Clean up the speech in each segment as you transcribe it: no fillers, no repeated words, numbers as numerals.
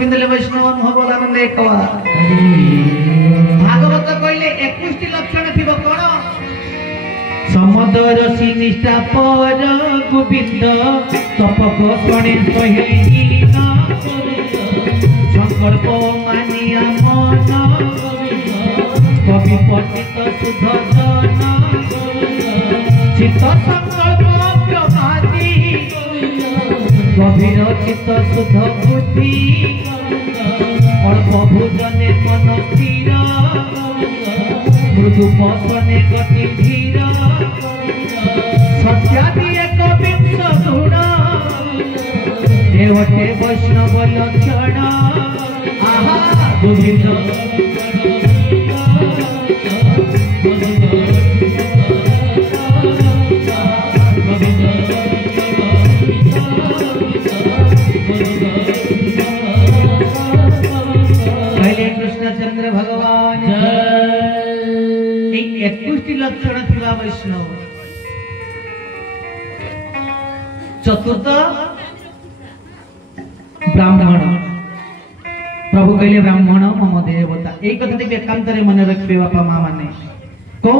पिंधले वैष्णव नुह बोलानंद एकवा भागवत कहले 21 लक्षण थिबो कोन समदर सिनिष्ठा पर गोविंद तपक शणे सहेली न संकल्प मानिया मन कवि पतित शुद्ध जन चित्त संकल्प प्रभाती गभीर चित्त शुद्ध बुद्धि अल्प भोजने मन स्थिर मृदु पसने गति धीर सत्यादि एक विंश गुण देवटे वैष्णव लक्षण आहा गोविंद कृष्णचंद्र भगवान 21 लक्षण थिबा वैष्णव चतुर्थ ब्राह्मण प्रभु कहले ब्राह्मण मम देवता एक कथा टिके एकांतरे मन रखबे बापा मां माने को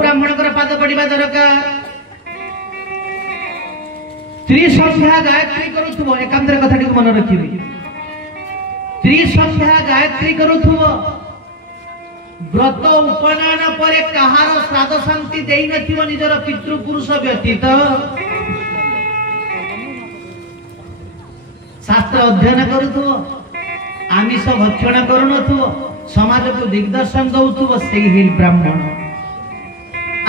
ब्राह्मण कर पाद पड़िबा दरकार त्रिसंध्या गायत्री करूथुबो एकांतर कथा टिके मन रखिबे त्रिसंध्या गायत्री करूथुबो व्रत उपनयन परे कहार श्राद्ध शांति देई नथिबो निजर पितृ पुरुष व्यतीत शास्त्र अध्ययन करूथुबो आमिष भक्षण करूनथुबो समाज को दिग्दर्शन दउथुबो सेही हिल ब्राह्मण।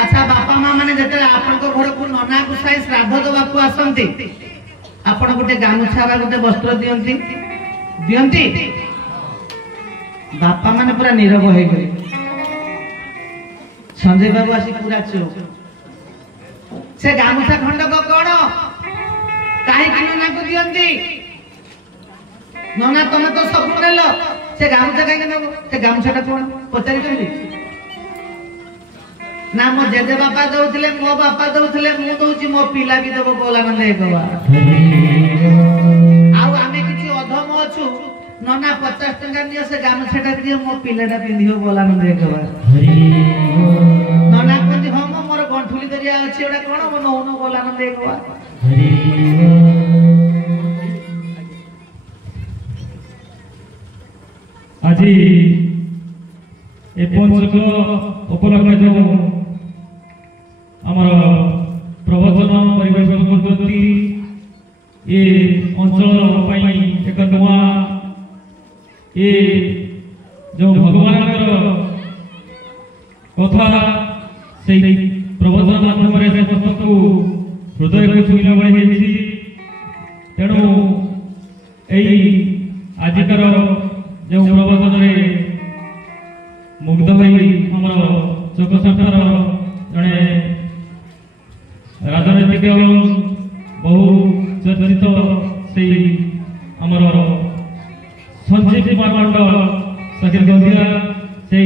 अच्छा बापा मां माने जते आपन को घर को नना गुसाई श्राद्ध दबा को आसंती आपन गुटे गामुछा बा गुटे वस्त्र दियंती बापा माने पूरा नीरव हो गए संजय बाबू आसी पूरा चुप से गामुछा खंड को कोन काहे कि नना को दियंती नना तमे तो सब नेलो से गामुछा काहे न से गामुछाटा कोन पचारि चंदी ना मो जेजे बापा दउथिले मो बापा दउथिले मु दउची मो पिला भी देबो बोलानंद एकवा आउ आमे किछि अधम अछु नना 50 टका दियो से गामछाटा दियो मो पिलाटा पिंधियो बोलानंद एकवा नना कोंदी हम मोर गंठुली दरिया अछि एडा कोन मो नौनो बोलानंद एकवा আজি ए पंचक उपलक्ष्य जो आमर प्रवचन परिवेशन करती ये अंचल एक नुआ ये जो भगवान कथा से प्रवचन माध्यम समस्त को हृदय को छुईला भाई तेणु आजिकार जो प्रवचन मुग्ध भाई आमर चोकसार जड़े राजनैतिक बहु चर्चित से आमर संजीव कुमार मंडल सखी गंधिया से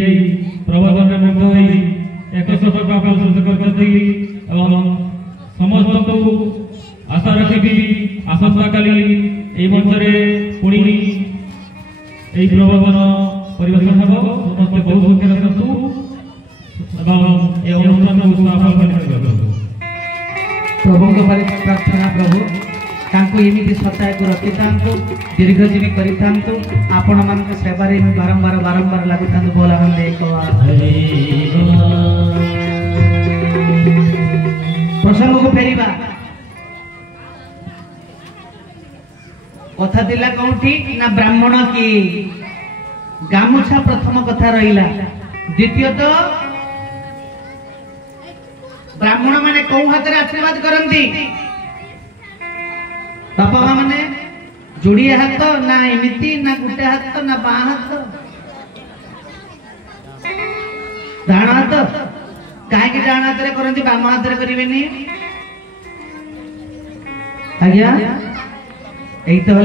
प्रवचन में मुग्ध हो 100 टका करते समस्त को आशा रखी आसंता काली मंच पुणी प्रवचन परिवेशन हम समस्त बहुत संख्यार सतु अनुष्ठान प्रभु प्रार्थना प्रभु तांको एमिति सताय को रखि तांको दीर्घजीवी करि तांको आपण मान के सेवा रे बारंबार लागु तांको बोलानंद एकवा प्रसंग को फेरिबा कथा दिला कोठी ना ब्राह्मण की गामुछा प्रथम कथा रहिला द्वितीय तो ब्राह्मण माने कौ हाथ रे आशीर्वाद करंती बापा मां माने जोड़िए हाथ ना एमिति ना गुटे हाथ ना बा हाथ डाण हाथ काहे कि डाण हाथ रे करंती बाम हाथ रे करिवेनी आज्ञा एई तो